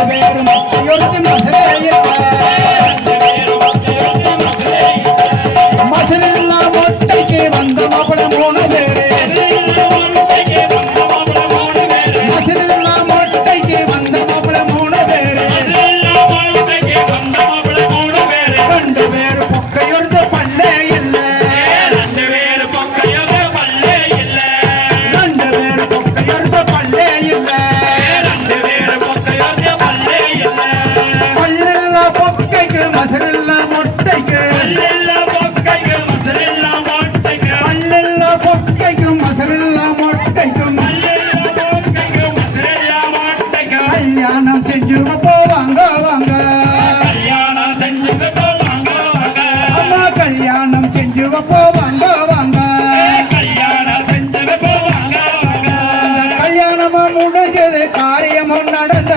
saber மன்னடந்த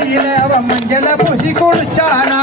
கையில அவன் மஞ்சள பூசி கொடுத்தானா?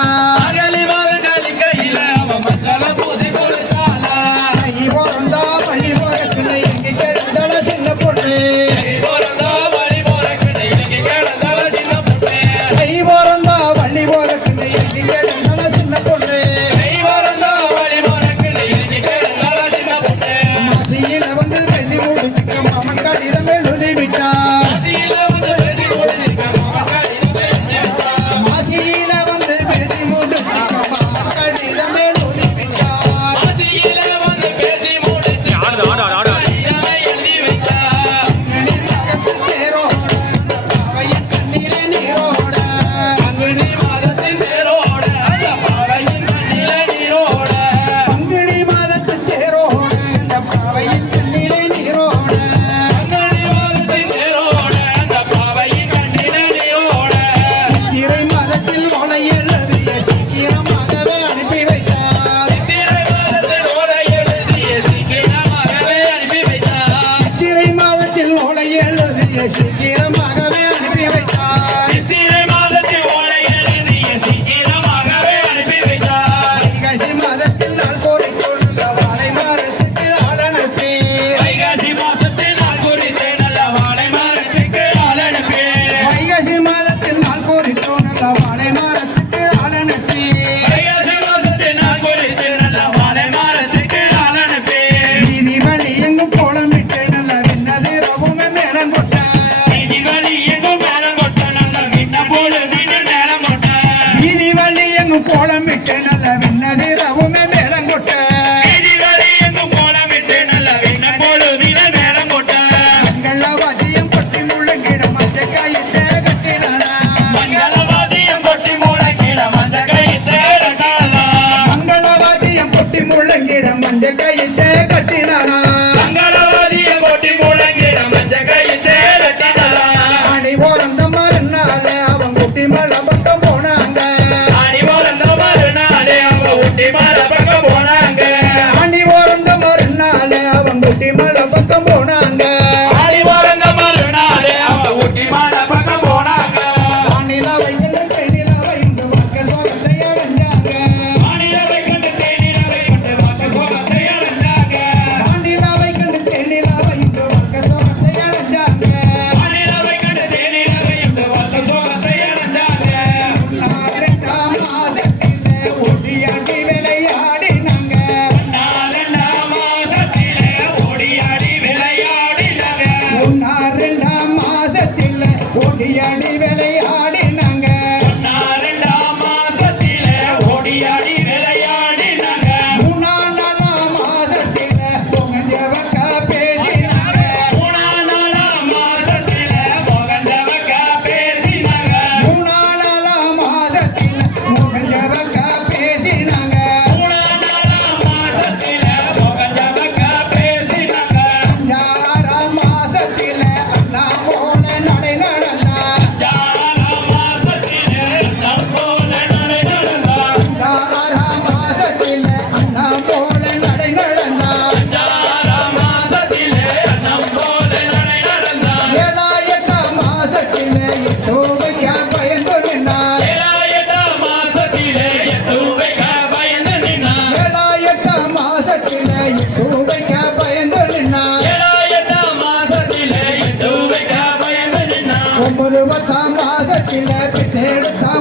撒花来卖 கண்டு கைத்த அடி விளையாட मुरवचा माझा किल्ल्यात झेडता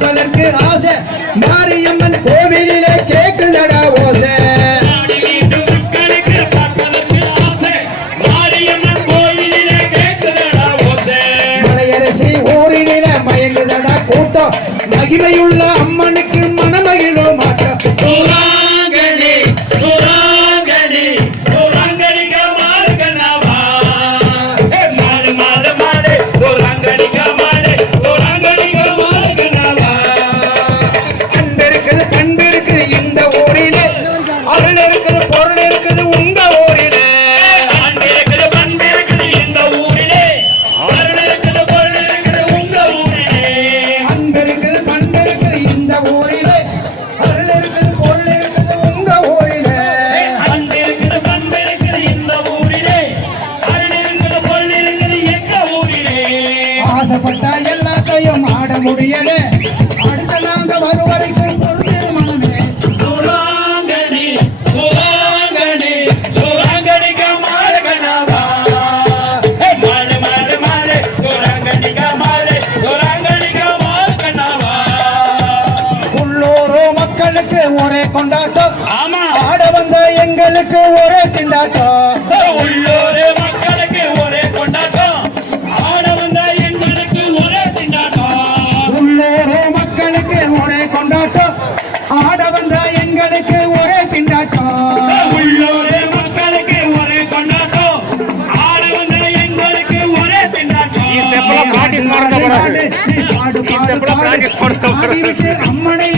பார்ப்பதற்கு ஆசை. மாரியம்மன் கோவிலிலே கேட்குதடா ஓசை. மலையரசி ஊரினில மயங்குதடா கூட்டம். மகிமையுள்ள ஆசைப்பட்டா எல்லாத்தையும் ஆட முடியல. அடுத்த நாங்க வரும் வரைக்கும் ஒரு திருமணமே. ஒரே கொண்டாட்டம். ஆமா. ஆட வந்த எங்களுக்கு ஒரே திண்டாட்டம். உள்ளூர் அம்மனை